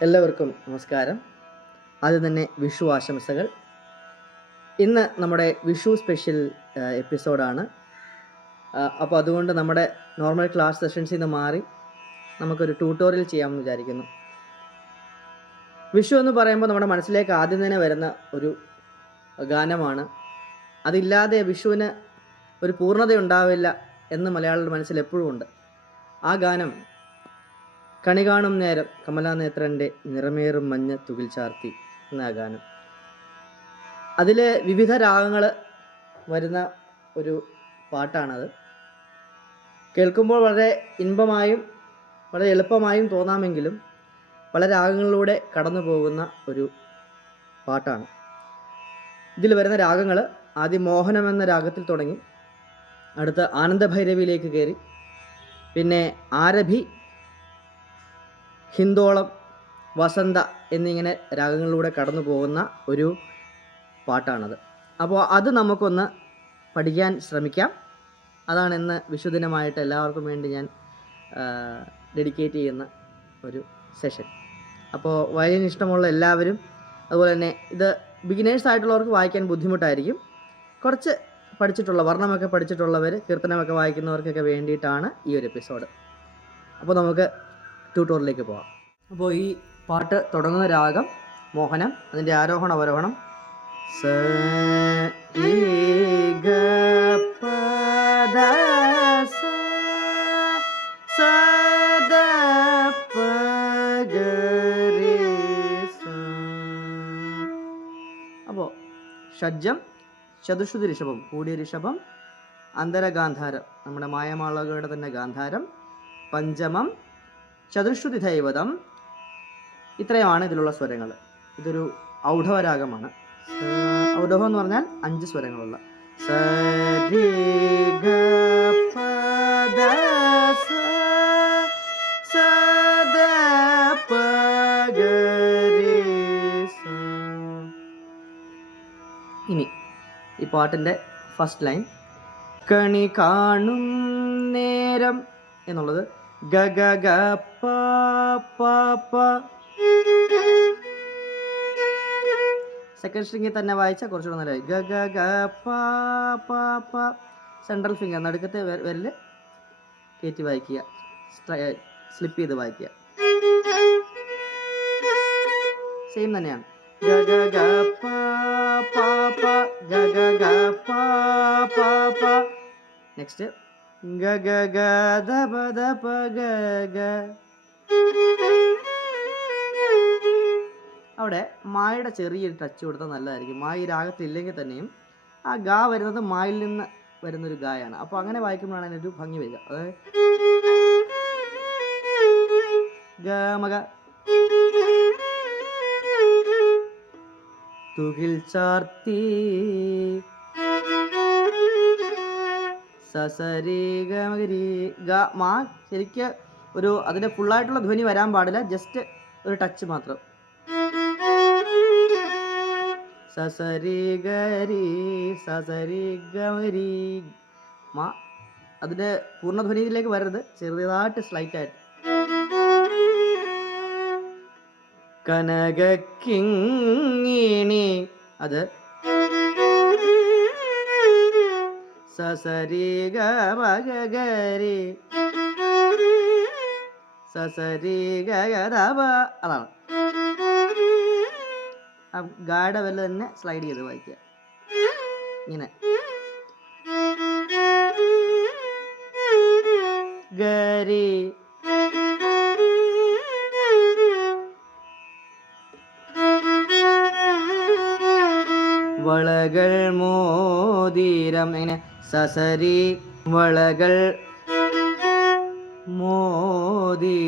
എല്ലാവർക്കും നമസ്കാരം. ആദ്യം തന്നെ വിഷു ആശംസകൾ. ഇന്ന് നമ്മുടെ വിഷു സ്പെഷ്യൽ എപ്പിസോഡാണ്. അപ്പോൾ അതുകൊണ്ട് നമ്മുടെ നോർമൽ ക്ലാസ് സെഷൻസിൽ നിന്ന് മാറി നമുക്കൊരു ട്യൂട്ടോറിയൽ ചെയ്യാമെന്ന് വിചാരിക്കുന്നു. വിഷു എന്ന് പറയുമ്പോൾ നമ്മുടെ മനസ്സിലേക്ക് ആദ്യം തന്നെ വരുന്ന ഒരു ഗാനമാണ്. അതില്ലാതെ വിഷുവിന് ഒരു പൂർണ്ണതയുണ്ടാവില്ല എന്ന് മലയാളികളുടെ മനസ്സിൽ എപ്പോഴും ഉണ്ട്. ആ ഗാനം കണി കാണും നേരം കമലാനേത്രൻ്റെ നിറമേറും മഞ്ഞ തുകിൽ ചാർത്തി എന്ന ഗാനം. അതിൽ വിവിധ രാഗങ്ങൾ വരുന്ന ഒരു പാട്ടാണത്. കേൾക്കുമ്പോൾ വളരെ ഇൻപമായും വളരെ എളുപ്പമായും തോന്നാമെങ്കിലും പല രാഗങ്ങളിലൂടെ കടന്നു പോകുന്ന ഒരു പാട്ടാണ്. ഇതിൽ വരുന്ന രാഗങ്ങൾ ആദ്യം മോഹനം എന്ന രാഗത്തിൽ തുടങ്ങി, അടുത്ത ആനന്ദഭൈരവിയിലേക്ക് കയറി, പിന്നെ ആരഭി, ഹിന്ദോളം, വസന്ത എന്നിങ്ങനെ രാഗങ്ങളിലൂടെ കടന്നു പോകുന്ന ഒരു പാട്ടാണത്. അപ്പോൾ അത് നമുക്കൊന്ന് പഠിക്കാൻ ശ്രമിക്കാം. അതാണ് ഇന്ന് വിഷുദിനമായിട്ട് എല്ലാവർക്കും വേണ്ടി ഞാൻ ഡെഡിക്കേറ്റ് ചെയ്യുന്ന ഒരു സെഷൻ. അപ്പോൾ വയലിൻ ഇഷ്ടമുള്ള എല്ലാവരും, അതുപോലെ തന്നെ ഇത് ബിഗിനേഴ്സ് ആയിട്ടുള്ളവർക്ക് വായിക്കാൻ ബുദ്ധിമുട്ടായിരിക്കും. കുറച്ച് പഠിച്ചിട്ടുള്ള വർണ്ണമൊക്കെ പഠിച്ചിട്ടുള്ളവർ, കീർത്തനമൊക്കെ വായിക്കുന്നവർക്കൊക്കെ വേണ്ടിയിട്ടാണ് ഈ ഒരു എപ്പിസോഡ്. അപ്പോൾ നമുക്ക് ട്യൂട്ടോറിയലിലേക്ക് പോകാം. അപ്പോൾ ഈ പാട്ട് തുടങ്ങുന്ന രാഗം മോഹനം, അതിൻ്റെ ആരോഹണ അവരോഹണം സ രി ഗ പ ദ സ സ ദ പ ഗ രി സ. അപ്പോൾ ഷഡ്ജം, ചതുശ്രുതി ഋഷഭം, കൂടിയ ഋഷഭം, അന്തരഗാന്ധാരം, നമ്മുടെ മായമാളകയുടെ തന്നെ ഗാന്ധാരം, പഞ്ചമം, ചതുശ്രുതി ദൈവതം. ഇത്രയുമാണ് ഇതിലുള്ള സ്വരങ്ങൾ. ഇതൊരു ഔഢവരാഗമാണ്. ഔഢവം എന്ന് പറഞ്ഞാൽ 5 സ്വരങ്ങളുള്ള. സ രി ഗ പ ദ സ സ ദ പ ഗ രി സ. ഇനി ഈ പാട്ടിൻ്റെ ഫസ്റ്റ് ലൈൻ കണി കാണും നേരം എന്നുള്ളത് ഗ ഗ ഗ പ പ പ. സെക്കൻഡ് സ്ട്രിങ്ങിൽ തന്നെ വായിച്ചാൽ കുറച്ചുകൂടെ നല്ലതായി. ഗ ഗ ഗ പ പ പ. സെൻട്രൽ ഫിംഗർ നടുക്കത്തെ വിരൽ കയറ്റി വായിക്കുക, സ്ലിപ്പ് ചെയ്ത് വായിക്കുക. സെയിം തന്നെയാണ്. ഗ ഗ ഗ പ പ പ, ഗ ഗ ഗ പ പ പ. നെക്സ്റ്റ് ഗ ഗ ഗ ദ പ ദ പ ഗ ഗ. അവിടെ മായുടെ ചെറിയൊരു ടച്ച് കൊടുത്താൽ നല്ലതായിരിക്കും. മായ ഈ രാഗത്തില്ലെങ്കിൽ തന്നെയും ആ ഗാ വരുന്നത് മായിൽ നിന്ന് വരുന്നൊരു ഗായാണ്. അപ്പോൾ അങ്ങനെ വായിക്കുമ്പോഴാണ് അതിനൊരു ഭംഗി വരിക. അതായത് ഗമക തുകിൽ ചാർത്തി സസരി ഗമകരി ഗ. മാ ശരിക്ക് ഒരു അതിൻ്റെ ഫുള്ളായിട്ടുള്ള ധ്വനി വരാൻ പാടില്ല, ജസ്റ്റ് ഒരു ടച്ച് മാത്രം. സസരി ഗരി സസരി ഗമരി മാ. അതിൻ്റെ പൂർണ്ണധ്വനിയിലേക്ക് വരരുത്, ചെറുതായിട്ട് സ്ലൈറ്റ് ആയിട്ട്. കനകിങ്ങിണി അത് സസരി ഗമഗരി സസരി ഗഗദബ. അതാണ് ആ ഗായുടെ വല്ല തന്നെ സ്ലൈഡ് ചെയ്ത് വായിക്കുക ഇങ്ങനെ. ഗരി വളകൾ മോതിരം എങ്ങനെ സസരി വളകൾ മോദി.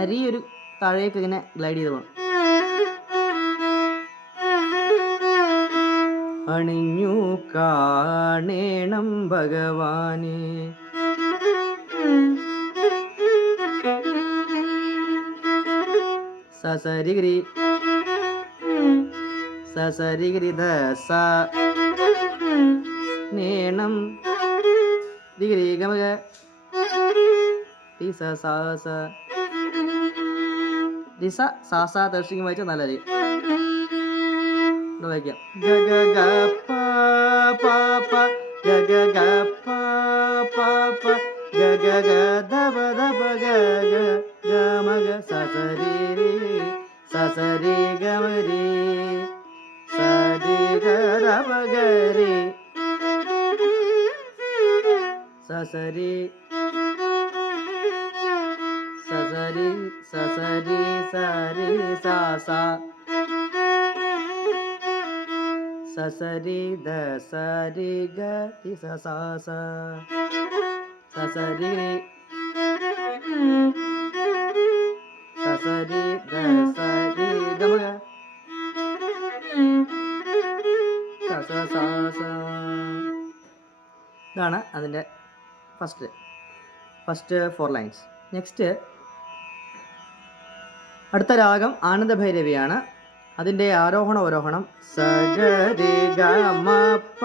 അരി ഒരു താഴേക്ക് ഇങ്ങനെ ഗ്ലൈഡ് ചെയ്ത് പോകണം. അണിഞ്ഞു കാണേണം ഭഗവാനെ സസരിഗിരി സസരിഗിരി ധ സ നീണം ദിഗരി ഗമഗ ദിസ സാസ ദിസ സാസ ദർശിക്കും വായിച്ചാൽ നല്ലത്. വായിക്കാം ഗ ഗ ഗ പ പ പ ഗ ഗ ഗ പ പ പ ഗ ഗ ഗ ധ പ ധ പ ഗ ഗ ഗ മ ഗ സ സ രി രി സ സ രി ഗ മ രി സ രി ഗ ധ പ ഗ രി സ സ രി സ സ രി സ സ രി സ രി സ സ സ സ രി ധ സ രി ഗ രി സ സ സ സ സ രി സ സ രി ധ സ രി ഗ മ ഗ സ സ സ സ. ഇതാണ് അതിൻ്റെ ഫസ്റ്റ് 4 ലൈൻസ്. നെക്സ്റ്റ് അടുത്ത രാഗം ആനന്ദഭൈരവിയാണ്. അതിൻ്റെ ആരോഹണം അവരോഹണം സ ഗ രി ഗ മ പ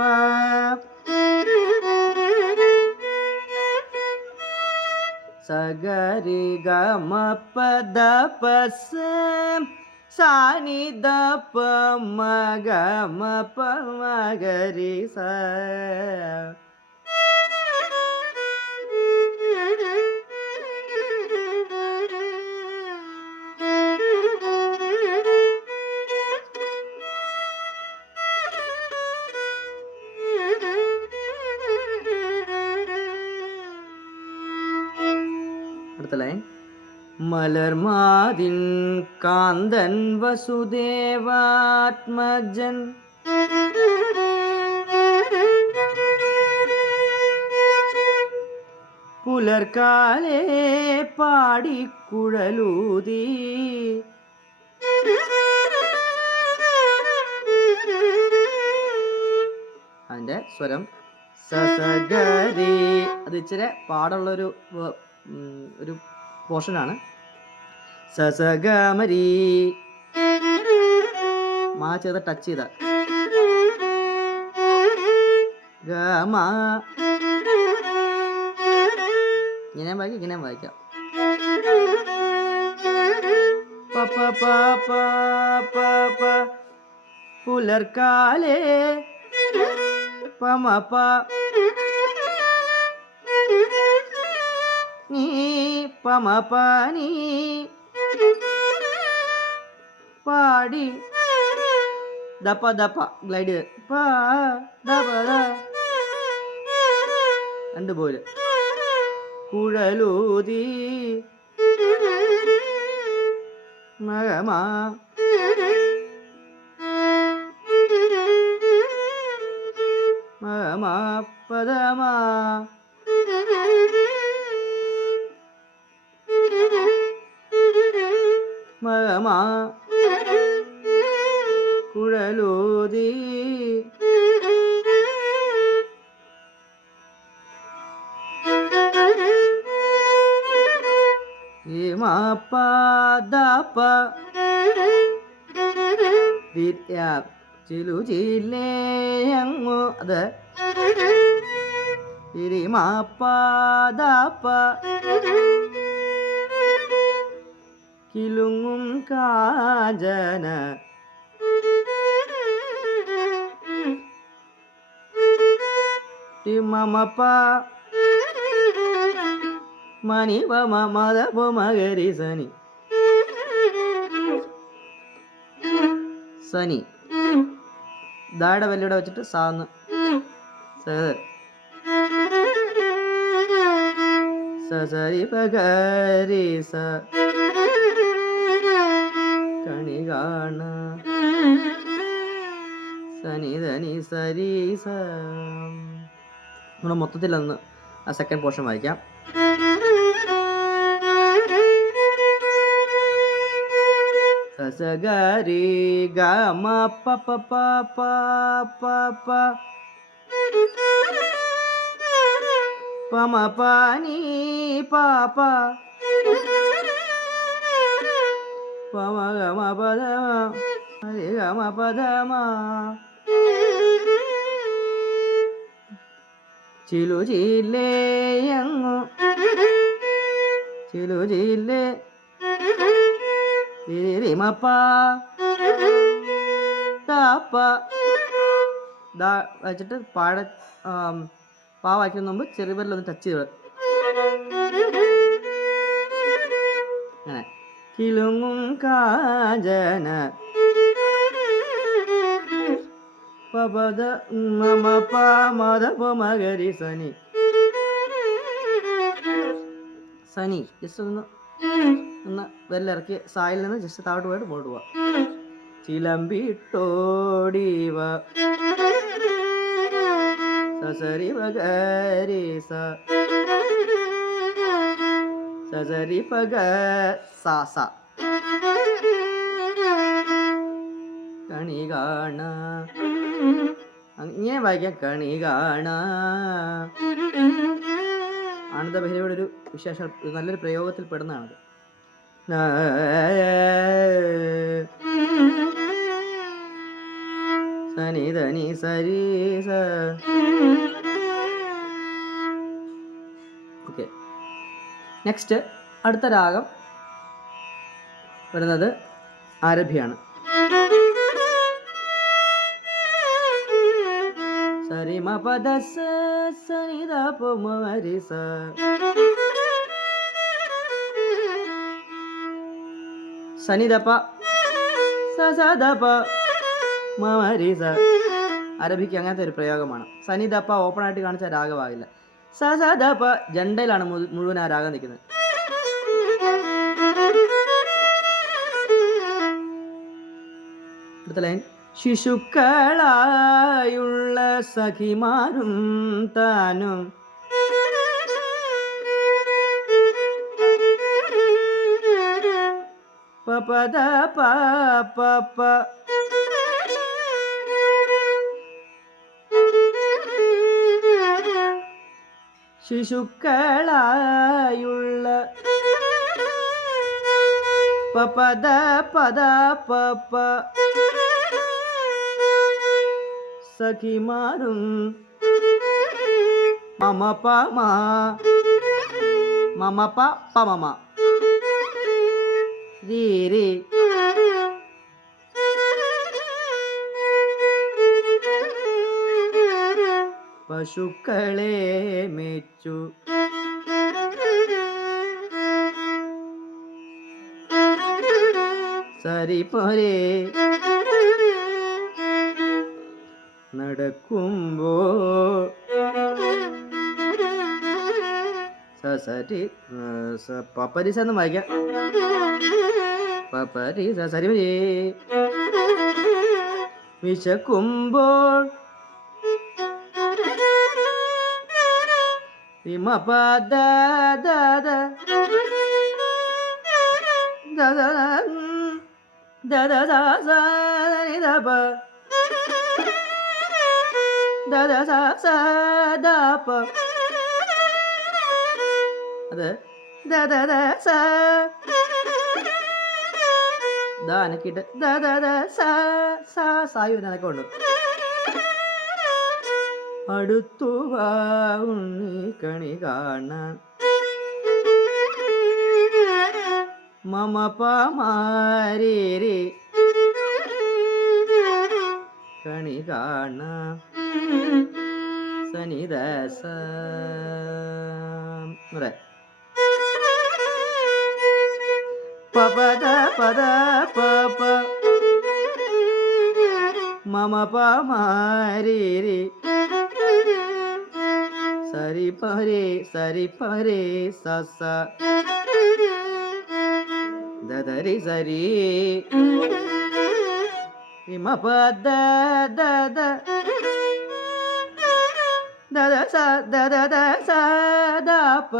സ ഗ രി ഗ മ പ ധ പ സ സാ നി ധ പ മ ഗ മ പ മ ഗ രി സ അടുത്ത ലൈൻ മലർമാതിൻ കാന്തൻ വസുദേവാത്മജൻ പുലർക്കാലേ പാടിക്കുഴലൂതി അതിൻ്റെ സ്വരം സ സ ഗ രി. അത് ഇച്ചിരി പാടുള്ളൊരു ഒരു പോർഷനാണ്. സ സ ഗ മ രി മാ ചെയ്ത ടച്ച് ചെയ്ത ഗ മ ഇങ്ങനെ വായിക്കാം, ഇങ്ങനെ വായിക്കാം. പ പ പ പ പ പ പുലർക്കാലേ പ മ പ നീ പ മ പ നീ പാടി ദപ്പ ദപ്പ ഗ്ലൈഡ് പ ദപ ദ രണ്ട് പോല് കുഴലൂതി മഗമ മഗമ പദമ മഗമ കുഴലൂതി മ പ ദ പ ചിലു ചില്ലേങ്ങു അത് ഇരി മ പ ദ പ കിലുങ്ങും കാജന മമ പ മണി പ മദ പ മഗരി സനി സനി ദായുടെ വല്ലിയുടെ വെച്ചിട്ട് സാന്ന് സരി പഗരി സ കണി കാണ സനി ധനി സരി സ. നമ്മൾ മൊത്തത്തിൽ ഒന്ന് ആ സെക്കൻഡ് പോർഷൻ വായിക്കാം. സ ഗ രി ഗ മ പ പ പ പ പ പ പ മ പ നീ പ പ പ മ ഗ മ പ ധ മ രി ഗ മ പ ധ മ ചിലുചില്ലേയങ്ങു ചിലുചില്ലേ തിരിമപ്പ താപ്പ ദാ വെച്ചിട്ട് പാ വായിക്കുന്ന മുമ്പ് ചെറുവിരലൊന്ന് ടച്ച് ചെയ്ത് അങ്ങനെ കിലുങ്ങും കാജന പപദ മമ പ മദ പ മഗരി സനി സനി ജസ്റ്റ് ഒന്ന് വെല്ലിറക്കി സായിൽ നിന്ന് ജസ്റ്റ് താഴോട്ട് പോയിട്ട് മുകളിൽ പോവാ. ചിലമ്പിട്ടോടിവ സസരി പഗരി സസരി പഗ സ കണി കാണ ഇങ്ങനെ വായിക്കാം. കണി കാണ ആനന്ദഭൈരവിയുടെ ഒരു വിശേഷ നല്ലൊരു പ്രയോഗത്തിൽ പെടുന്നതാണത്. സനി ധനി സരി സ. ഓക്കെ, നെക്സ്റ്റ് അടുത്ത രാഗം വരുന്നത് ആരഭ്യാണ്. സരി മ പദ സനി ദ പ മ രി സ. സനി ദ പ സ ദ പ മ രി സ. അറബിക്ക് അങ്ങനത്തെ ഒരു പ്രയോഗമാണ്. സനി ദ പ ഓപ്പൺ ആയിട്ട് കാണിച്ച രാഗമാകില്ല. സ ദ പ ജണ്ടയിലാണ് മുഴുവൻ ആ രാഗം നിൽക്കുന്നത്. അടുത്ത ലൈൻ. ശിശുക്കളായുള്ള സഖിമാരും താനും പപദ പ ശിശുക്കളായുള്ള പപദ പദ പ സഖിമാരും മമ പ മമ പ മമ രീ രി. പശുക്കളെ മേച്ചു സരി പരേ നടക്കുമ്പോൾ സരി പപ്പരിസ എന്ന് വായിക്കാം. പപ്പരിസ സരി പരേ. വിശക്കുമ്പോൾ മ പ the the the the the the the സ നി ദ പ ദ ദ സ സ ദ പ. അത് ദ ദ ദ സ ദ അനക്കിട്ട് ദ ദ ദ സ സ സായു അനക്കൊണ്ട്. അടുത്തു വാ ഉണ്ണി കണി കാണാൻ മമ പ മാരി രി കണി കാണാൻ സനി ദ സ. പപദ പദ പ മമ പ മാരി രി സരി പരേ സ ദരി സരി മ പ the the the the the സ ദ ദ ദ സ ദ പ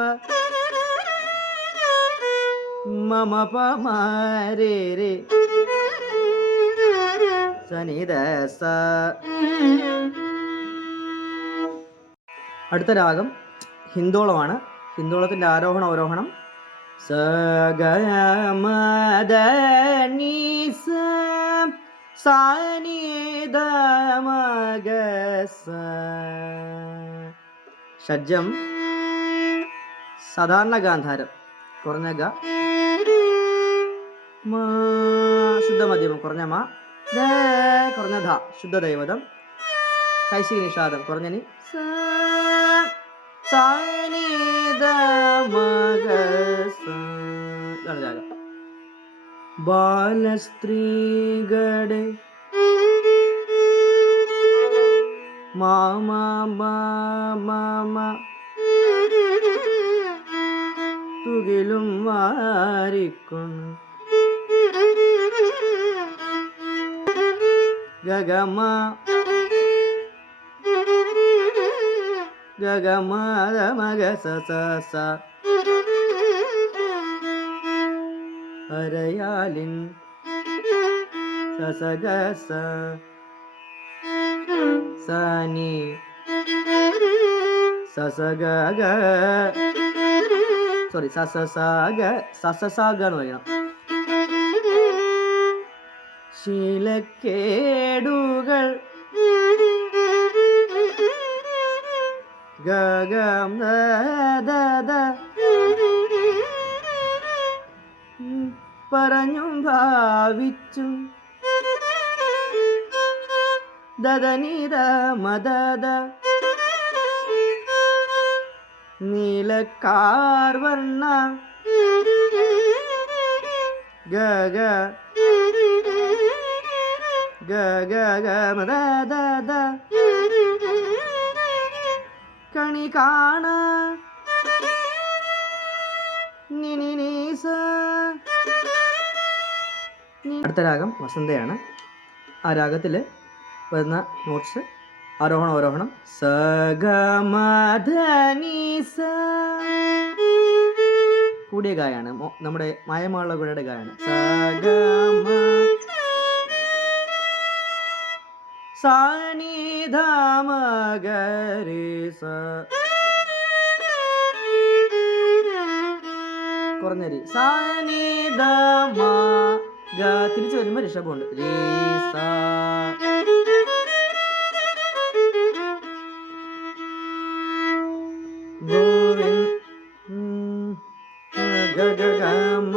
മമ പ മാരി രി സനി ദ സ. അടുത്ത രാഗം ഹിന്ദോളമാണ്. ഹിന്ദോളത്തിൻ്റെ ആരോഹണം അവരോഹണം സ ഗ മ ദ നി സ സാ നി ദ മ ഗ സ. ഷഡ്ജം സാധാരണ ഗാന്ധാരം കുറഞ്ഞ ഗ, ശുദ്ധ മധ്യമം കുറഞ്ഞ മ, കുറഞ്ഞ ധ ശുദ്ധ ദൈവതം, കൈശിക നിഷാദം കുറഞ്ഞ നി, ഇതാണ് രാഗം. ബാലസ്ത്രീകളുടെ മാമ തുകിലും വാരിക്കൊണ്ടു ഗഗമ ഗഗമഗ സ അരയാലിൻ സസഗ സനി സസഗ സോറി സസസാഗ എന്ന് പറയണം. ശീലക്കേടുകൾ ഗഗം പറഞ്ഞും ഭാവിച്ചും ദദനിത മദദ നീലക്കാർവർണ്ണ ഗഗ ഗഗ മദദ കണി കാണ നിനിനീസ. അടുത്ത രാഗം വസന്തയാണ്. ആ രാഗത്തിൽ വരുന്ന നോട്ട്സ് ആരോഹണം അവരോഹണം സഗമധനീസ കൂടിയ ഗായാണ്. നമ്മുടെ മായമാള ഗുണയുടെ ഗായാണ്. സഗമ സാനിധമഗരീസ കുറഞ്ഞരി സാനിധമ ഗ തിരിച്ചു വരുമ്പോൾ ഋഷഭമുണ്ട്. രീസ ഗോവിൻ ഗഗമ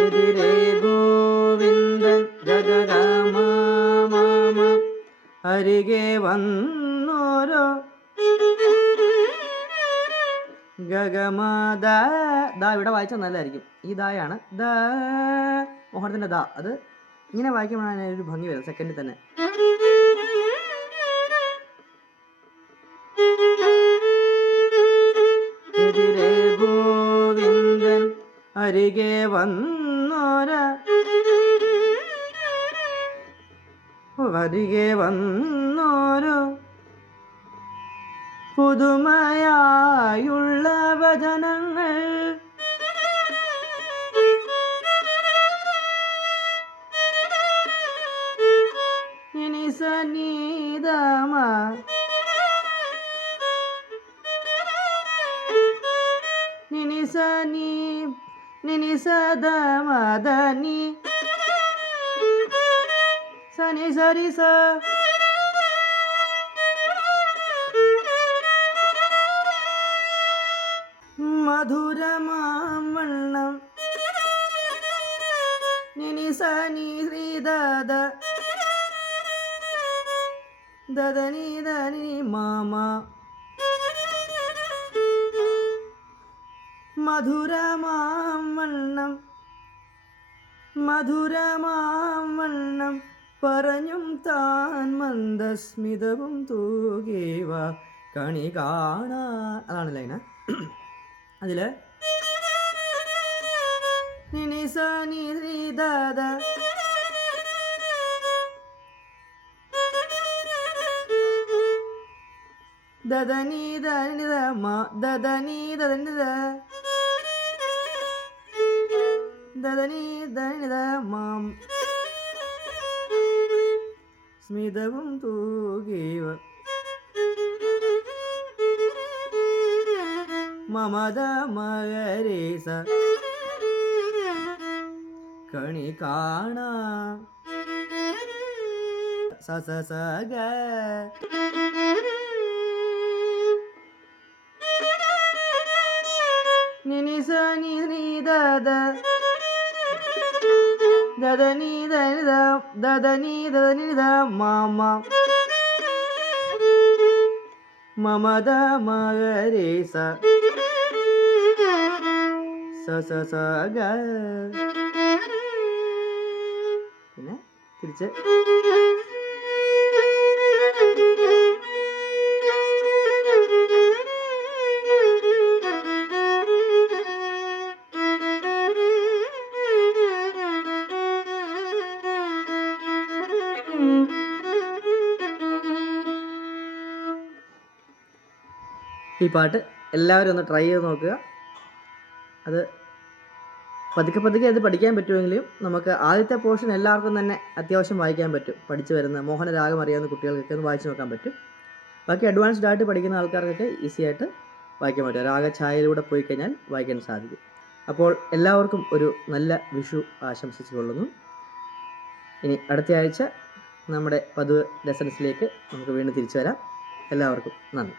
എതിരേ ഗോവിന്ദൻ ഗഗമ അരികെ വന്നോരോ ഗഗമദ. ദ ഇവിടെ വായിച്ചാൽ നല്ലതായിരിക്കും. ഈ ദായാണ് ദ മോഹനത്തിൻ്റെ ദ. അത് ഇങ്ങനെ വായിക്കുമ്പോഴാണ് ഒരു ഭംഗി വരും സെക്കൻഡിൽ തന്നെ. എതിരേ ഗോവിന്ദൻ അരികെ വന്നോര അരികെ വന്നോരോ പുതുമയായുള്ള വചനങ്ങൾ ഇനി സനീതമ നിനി സനി നിനി സദമദനി സനി സരി സ മധുരമാവണ്ണം നിനി സനി ശ്രീദദ ദദനി ദനി മാമ മധുരമാവണ്ണം മധുരമാവണ്ണം പറഞ്ഞും താൻ മന്ദസ്മിതവും തൂകേവ കണി കാണാ. അതാണ് ലൈന. അതില് നിനി സനി ശ്രീദദ ദദനി ദനി ദ മ ദദനി ദനി ദ ദദനി ദനി ദ മാം സ്മിതവും തൂകീവ മമത മകരേസ കണി കാണാ സ സ സ ഗ നി നി സ നി നി ദ ദ ദ ദ നി ദ നി ദ ദ ദ നി ദ നി ദ മ മ മ മ ദ മ ഗ രെ സ സ സ സ ഗ പിന്നെ തിരിച്ച് ഈ പാട്ട് എല്ലാവരും ഒന്ന് ട്രൈ ചെയ്ത് നോക്കുക. അത് പതുക്കെ പതുക്കെ അത് പഠിക്കാൻ പറ്റുമെങ്കിലും നമുക്ക് ആദ്യത്തെ പോർഷൻ എല്ലാവർക്കും തന്നെ അത്യാവശ്യം വായിക്കാൻ പറ്റും. പഠിച്ചു വരുന്ന മോഹനരാഗം അറിയാവുന്ന കുട്ടികൾക്കൊക്കെ ഒന്ന് വായിച്ച് നോക്കാൻ പറ്റും. ബാക്കി അഡ്വാൻസ്ഡ് ആയിട്ട് പഠിക്കുന്ന ആൾക്കാർക്കൊക്കെ ഈസി ആയിട്ട് വായിക്കാൻ പറ്റും. രാഗഛായയിലൂടെ പോയി കഴിഞ്ഞാൽ വായിക്കാൻ സാധിക്കും. അപ്പോൾ എല്ലാവർക്കും ഒരു നല്ല വിഷു ആശംസിച്ചു കൊള്ളുന്നു. ഇനി അടുത്ത ആഴ്ച നമ്മുടെ പതിവ് ലെസൺസിലേക്ക് നമുക്ക് വീണ്ടും തിരിച്ചു വരാം. എല്ലാവർക്കും നന്ദി.